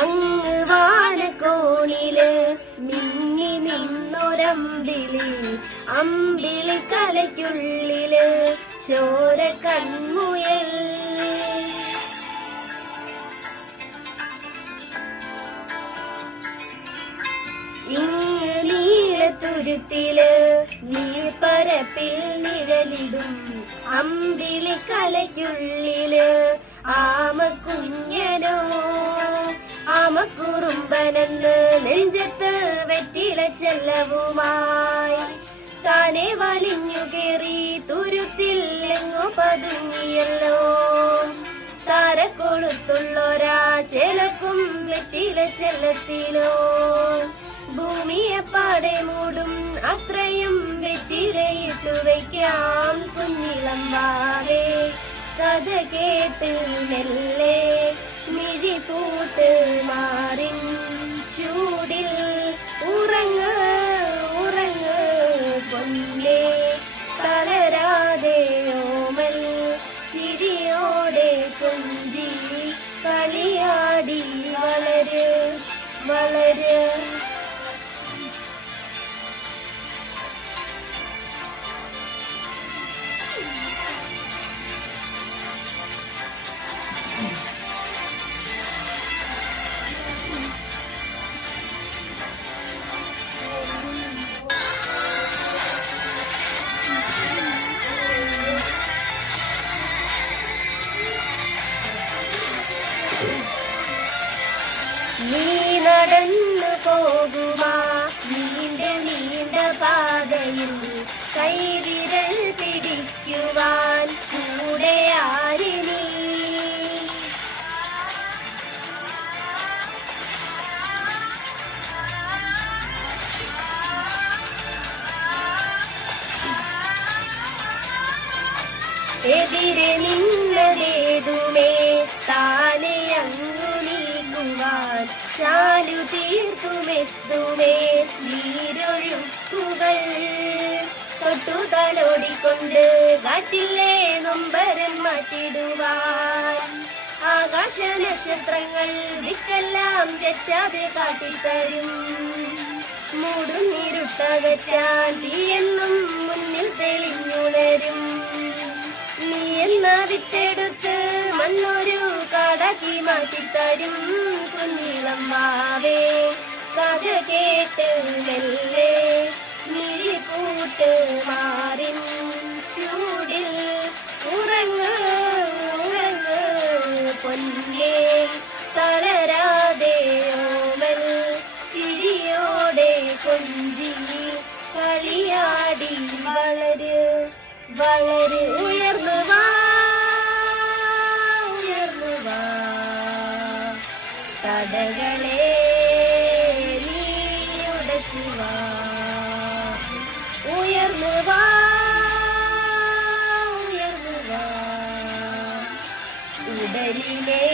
അങ്ങ് വാനക്കോണില് മിന്നി നിന്നൊരമ്പിളി, അമ്പിളി കലയ്ക്കുള്ളില് ചോര കൺമുയൽ. ഇങ്ങ് നീലത്തുരുത്തില് നീർപ്പരപ്പിൽ നിഴലിടും അമ്പിളി കലയ്ക്കുള്ളില് ആമക്കുഞ്ഞനോ ആമക്കുറുമ്പനെന്ന് നെഞ്ചത്ത് വെറ്റില ചെല്ലവുമായി താനെ വലിഞ്ഞു കേറി തുരുത്തിൽ എങ്ങോ പതുങ്ങിയല്ലോ. താരക്കൊളുത്തുള്ളൊരാ ചെലക്കും വെറ്റില ചെല്ലത്തിലോ. ഭൂമിയെ പാടെ മൂടും അത്രയും വെറ്റിലയിട്ടു വയ്ക്കാം കുഞ്ഞിളം വാവേ. കഥ കേട്ട് മെല്ലെ മിഴിപൂട്ട് മാറിൻ ചൂടിൽ ഉറങ്ങ് ഉറങ്ങ് പൊന്നേ. തളരാതെ ഓമൽ ചിരിയോടെ കൊഞ്ചി കളിയാടി വളര് വളര്. നീ നടന്നു പോകുമാ നീണ്ട നീണ്ട പാതയിൽ കൈവിരൽ പിടിക്കുവാൻ കൂടെ ആരിനി. എതിരെ നിന്നതേതുമേ താനെ അങ്ങു നീങ്ങുവാൻ ചാലു തീർക്കുമെത്തുമേ നീരൊഴുക്കുകൾ. തൊട്ടു തലോടിക്കൊണ്ട് കാറ്റിലെ നൊമ്പരം മാറ്റിടുവാൻ ആകാശ നക്ഷത്രങ്ങൾ ദിക്കെല്ലാം തെറ്റാതെ കാട്ടിത്തരും. മൂടുന്നിരുട്ടകറ്റാൻ തീയെന്നും മുന്നിൽ തെളിഞ്ഞുണരും. നീ എന്ന വിത്തെടുത്ത് മണ്ണൊരു കാടാക്കി മാറ്റിത്തരും കുഞ്ഞിളം വാവേ. കഥ കേട്ട് മെല്ലെ മിഴിപൂട്ട് മാറിൻ ചൂടിൽ ഉറങ്ങ് ഉറങ്ങ് പൊന്നേ. തളരാതെ ഓമൽ ചിരിയോടെ കൊഞ്ചി കളിയാടി വളര് വളര്. ഉയർന്നു വാ ഉയർന്നു വാ തടകളെ നീ ഉടച്ചു വാ. ഉയർന്നു വാ ഉയർന്നു വാ ഉടലിലേ